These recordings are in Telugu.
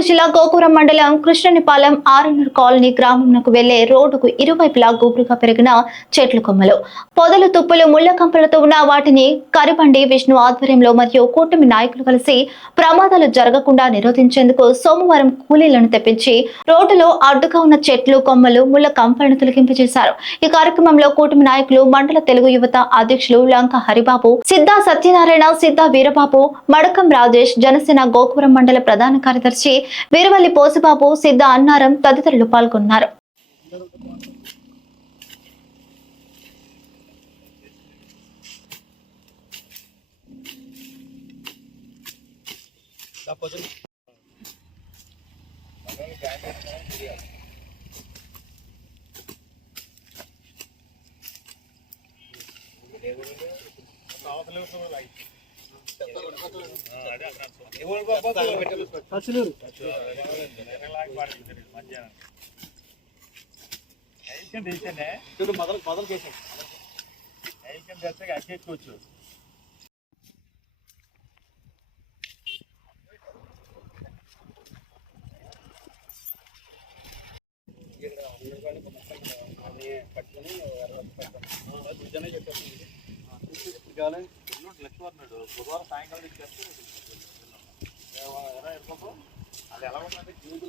కరీంనగర్ జిల్లా గోకురం మండలం కృష్ణనిపాలెం ఆర్ఎన్ఆర్ కాలనీ గ్రామంకు వెళ్లే రోడ్డుకు ఇరువైపులా గుబురుగా పెరిగిన చెట్లు కొమ్మలు, పొదలు, తుప్పులు, ముళ్ల కంపలతో ఉన్న వాటిని కరిబండి విష్ణు ఆధ్వర్యంలో మరియు కూటమి నాయకులు కలిసి ప్రమాదాలు జరగకుండా నిరోధించేందుకు సోమవారం కూలీలను తెప్పించి రోడ్డులో అడ్డుగా ఉన్న చెట్లు, కొమ్మలు, ముళ్ల కంపలను తొలగింపజేశారు. ఈ కార్యక్రమంలో కూటమి నాయకులు, మండల తెలుగు యువత అధ్యక్షులు లంక హరిబాబు, సిద్ధా సత్యనారాయణ, సిద్ధా వీరబాబు, మడకం రాజేష్, జనసేన గోకురం మండల ప్రధాన కార్యదర్శి వీరవల్లి పోసిబాబు, సిద్ధ అన్నారం తదితరులు పాల్గొన్నారు. మొదలు చేసాడు అచ్చేసుకోవచ్చు. లక్ష్మణుడు బుధవారం సాయంకాలం ఇచ్చేస్తే అది ఎలా ఉందంటే జీవులు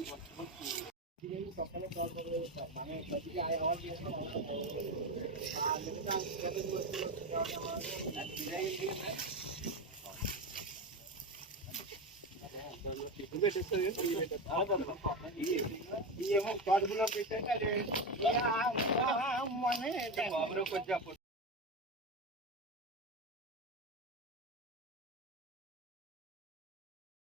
ఏమో కాడుపులో పెట్టండి. అది కొంచెం